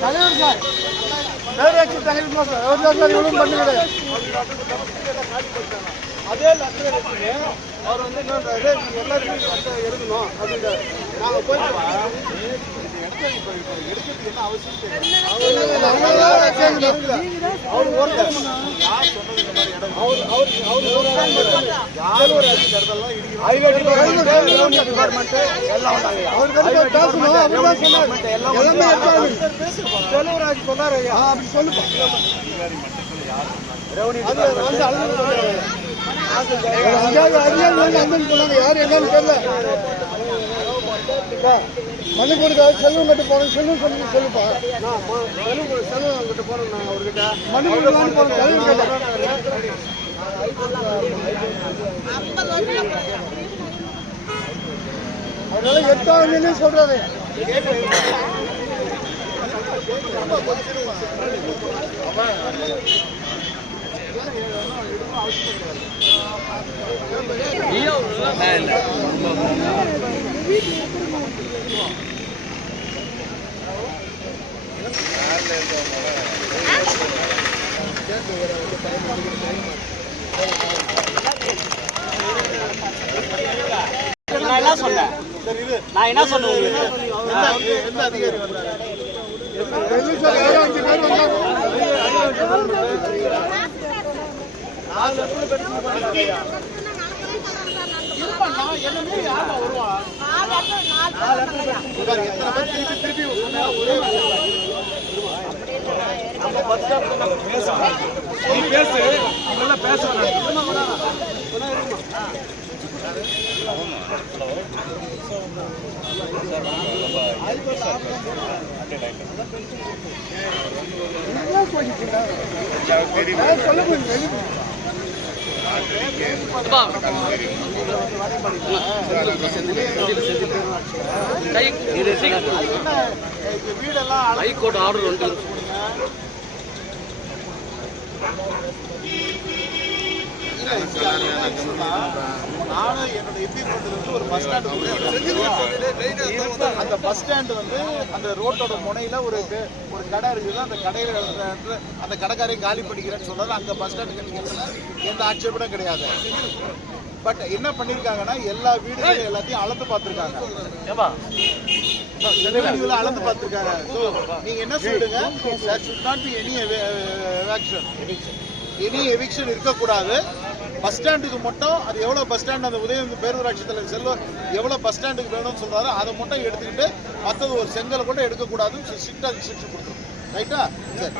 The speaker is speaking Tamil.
தலைவர் சார் பேராட்சி தலைவர் சார் அவர் தான் சார் இவ்வளவு அதே அவர் வந்து எல்லாருமே எழுதணும் நாங்கள் எடுக்கிறதுக்கு என்ன அவசியம் அவர் செல்வராஜ் சொன்னார் ஐயா. அப்படி சொல்லுப்பா கொடுக்க செல்வம் கட்டு போனோம் செல்வம் சொல்லி சொல்லுப்பா. நான் ம- செல்வ செல்வம் கிட்ட போனேன் நான் அவர்கிட்ட. மண்ணு கொடுக்கலான்னு போனோம் தலைவர் கேட்டேன் அதனால எட்டாவது சொல்றாரு. நான் என்ன சொன்னேன் நான் என்ன சொன்னேன் உங்களுக்கு எந்த ஹைகோர்ட் ஆர்டர் வந்து இல்லை நானும் என்னோட எம்பி ஒரு பஸ் ஸ்டாண்ட் அந்த பஸ் ஸ்டாண்ட் வந்து அந்த ரோட்டோட முனையில ஒரு ஒரு கடை இருக்குது. அந்த கடையில அந்த கடைக்காரையும் காலி பண்ணிக்கிறேன்னு சொல்றாரு அங்க பஸ் ஸ்டாண்ட் கட்டிக்கிறதுல எந்த ஆட்சேபனும் கிடையாது. பட் என்ன பண்ணிருக்காங்கன்னா எல்லா வீடுகளும் எல்லாத்தையும் அளந்து பார்த்திருக்காங்க. அளந்து பார்த்திருக்காங்க. நீங்க என்ன be any evacuation any eviction இருக்கக்கூடாது. பஸ் ஸ்டாண்டுக்கு மட்டும் அது எவ்வளோ பஸ் ஸ்டாண்ட்? அந்த உதயம் பேரூராட்சி தலைவர் செல்வ எவ்வளோ பஸ் ஸ்டாண்டுக்கு வேணும்னு சொல்கிறாரோ அதை மட்டும் எடுத்துக்கிட்டு மற்றது ஒரு செங்கலை கூட எடுக்கக்கூடாதுன்னு ஸ்ட்ரிக்டாக ரிஸ்ட்ரிக்ஷன் கொடுத்துரும் ரைட்டா சரி.